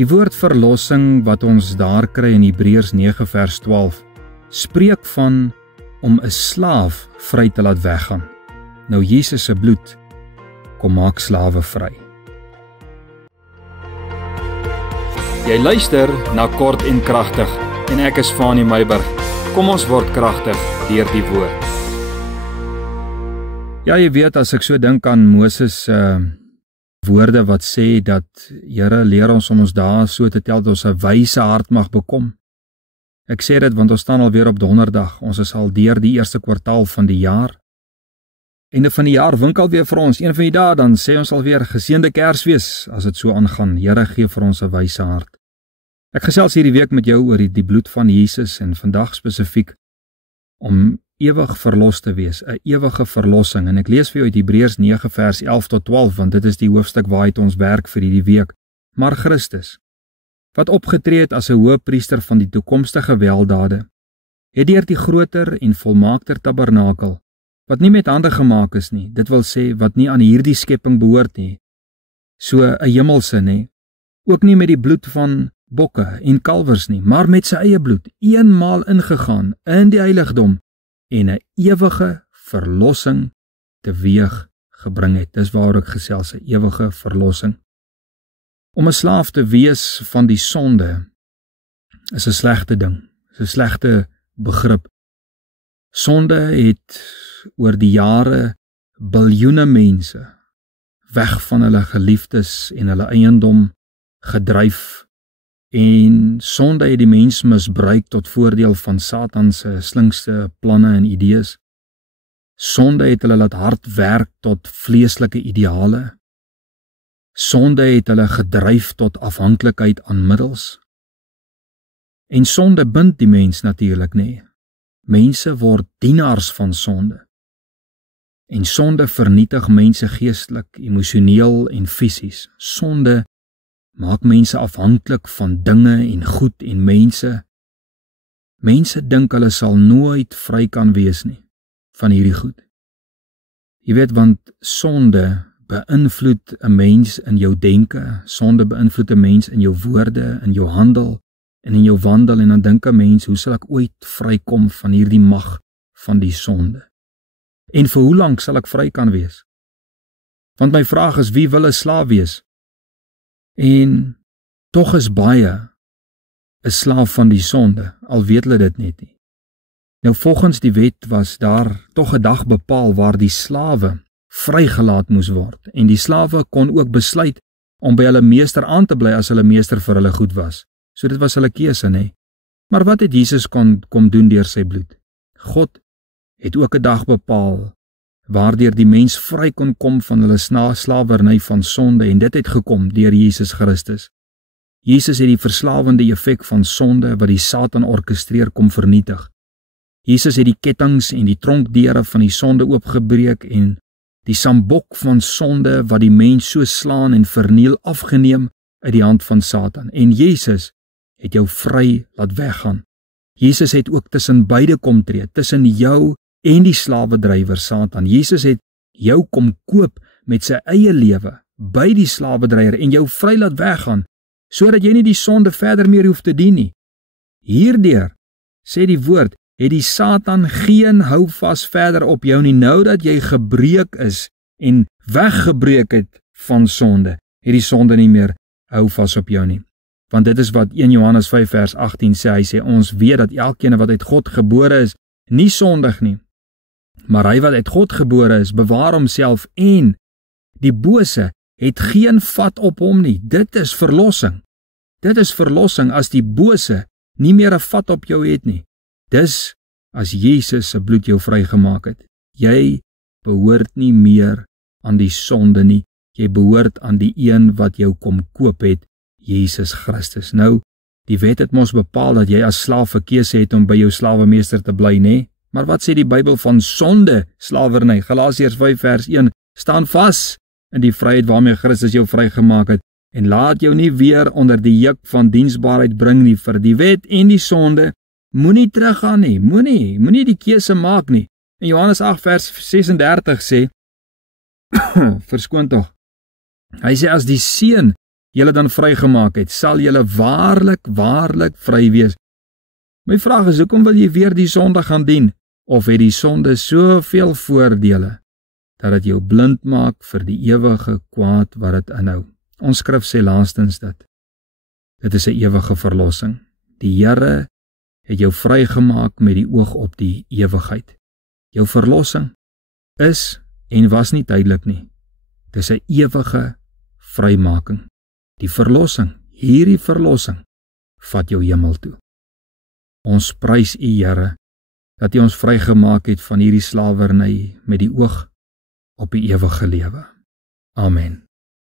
Die woord verlossing wat ons daar kry in Hebreërs 9 vers 12 spreek van om 'n slaaf vry te laat weggaan. Nou Jesus se bloed kom maak slawe vry. Jy luister na Kort en Kragtig en ek is Fanie Meiburg. Kom ons word kragtig deur die woord. Ja, jy weet, as ek so dink aan Moses woorde wat sê dat Here leer ons om ons dae so te tel dat ons 'n wyse hart mag bekom. Ek sê dit want ons staan alweer op Donderdag. Ons is al deur die eerste kwartaal van die jaar. Einde van die jaar wink alweer vir ons. Een van die dae dan sê ons alweer geseënde Kersfees as dit so aangaan. Here gee vir ons 'n wyse hart. Ek gesels hierdie week met jou oor die bloed van Jesus en vandag spesifiek om ewig verlos te wees, 'n ewige verlossing. En ek lees vir jou uit Hebreërs 9 vers 11 tot 12 want dit is die hoofstuk waaruit ons werk vir hierdie week. Maar Christus, wat opgetree het as 'n hoëpriester van die toekomstige weldade, het deur die groter en volmaakter tabernakel, wat nie met hande gemaak is nie, dit wil sê wat nie aan hierdie skepping behoort nie, so 'n hemelse nie, ook nie met die bloed van bokke en kalwers nie, maar met sy eie bloed, eenmaal ingegaan in die heiligdom en 'n ewige verlossing teweeg gebring het. Dis waaroor ek gesels, 'n ewige verlossing. Om 'n slaaf te wees van die sonde is 'n slegte ding, is 'n slegte begrip. Sonde het oor die jare biljoene mense weg van hulle geliefdes en hulle eiendom gedryf en sonde het die mens misbruik tot voordeel van Satan se slinkste planne en idees. Sonde het hulle laat hard werk tot vleeslike ideale. Sonde het hulle gedryf tot afhanklikheid aan middels. En sonde bind die mens natuurlik nie. Mense word dienaars van sonde. En sonde vernietig mense geestelik, emosioneel en fisies. Sonde maak mense afhanklik van dinge en goed en mense. Mense dink hulle sal nooit vry kan wees nie van hierdie goed. Jy weet, want sonde beïnvloed 'n mens in jou denke, sonde beïnvloed 'n mens in jou woorde, in jou handel en in jou wandel en dan dink 'n mens, hoe sal ek ooit vrykom van hierdie mag van die sonde? En vir hoe lank sal ek vry kan wees? Want my vraag is, wie wil 'n slaaf wees? En tog is baie 'n slaaf van die sonde, al weet hulle dit net nie. Nou volgens die wet was daar tog 'n dag bepaal waar die slawe vrygelaat moes word en die slawe kon ook besluit om by hulle meester aan te bly as hulle meester vir hulle goed was. So dit was hulle keuse, nê. Maar wat het Jesus kom doen deur sy bloed? God het ook 'n dag bepaal waardeur die mens vry kon kom van hulle slawerny van sonde en dit het gekom deur Jesus Christus. Jesus het die verslawende effek van sonde wat die Satan orkestreer kom vernietig. Jesus het die kettinge en die tronkdeure van die sonde oopgebreek en die sambok van sonde wat die mens so slaan en verniel afgeneem uit die hand van Satan. En Jesus het jou vry laat weggaan. Jesus het ook tussen beide kom tree, tussen jou en die slawedrywer Satan. Jesus het jou kom koop met sy eie lewe by die slawedrywer en jou vry laat weggaan, sodat jy nie die sonde verder meer hoef te dien nie. Hierdeur, sê die woord, het die Satan geen houvas verder op jou nie. Nou dat jy gebreek is en weggebreek het van sonde, het die sonde nie meer houvas op jou nie. Want dit is wat 1 Johannes 5 vers 18 sê, hy sê, ons weet dat elkeen wat uit God gebore is, nie sondig nie. Maar hy wat uit God gebore is, bewaar homself en die bose het geen vat op hom nie. Dit is verlossing. Dit is verlossing as die bose nie meer 'n vat op jou het nie. Dis as Jesus se bloed jou vrygemaak het. Jy behoort nie meer aan die sonde nie. Jy behoort aan die een wat jou kom koop het, Jesus Christus. Nou, die wet het mos bepaal dat jy as slaaf 'n keuse het om by jou slawemeester te bly, nê? Maar wat sê die Bybel van sonde, slawerny? Galasiërs 5 vers 1, staan vas in die vryheid waarmee Christus jou vrygemaak het en laat jou nie weer onder die juk van diensbaarheid bring nie vir die wet en die sonde. Moenie teruggaan nie, moenie die keuse maak nie. In Johannes 8 vers 36 sê, verskoon tog, hy sê as die Seun julle dan vrygemaak het, sal julle waarlik, waarlik vry wees. My vraag is, hoekom wil jy weer die sonde gaan dien? Of het die sonde soveel voordele, dat het jou blind maak vir die ewige kwaad wat het inhou? Ons skrif sê laastens dit is 'n ewige verlossing. Die Here het jou vrygemaak met die oog op die ewigheid. Jou verlossing is en was nie tydelik nie. Dis 'n ewige vrymaking. Die verlossing, hierdie verlossing, vat jou hemel toe. Ons prys U, Here, dat U ons vrygemaak het van hierdie slawerny met die oog op die ewige lewe. Amen.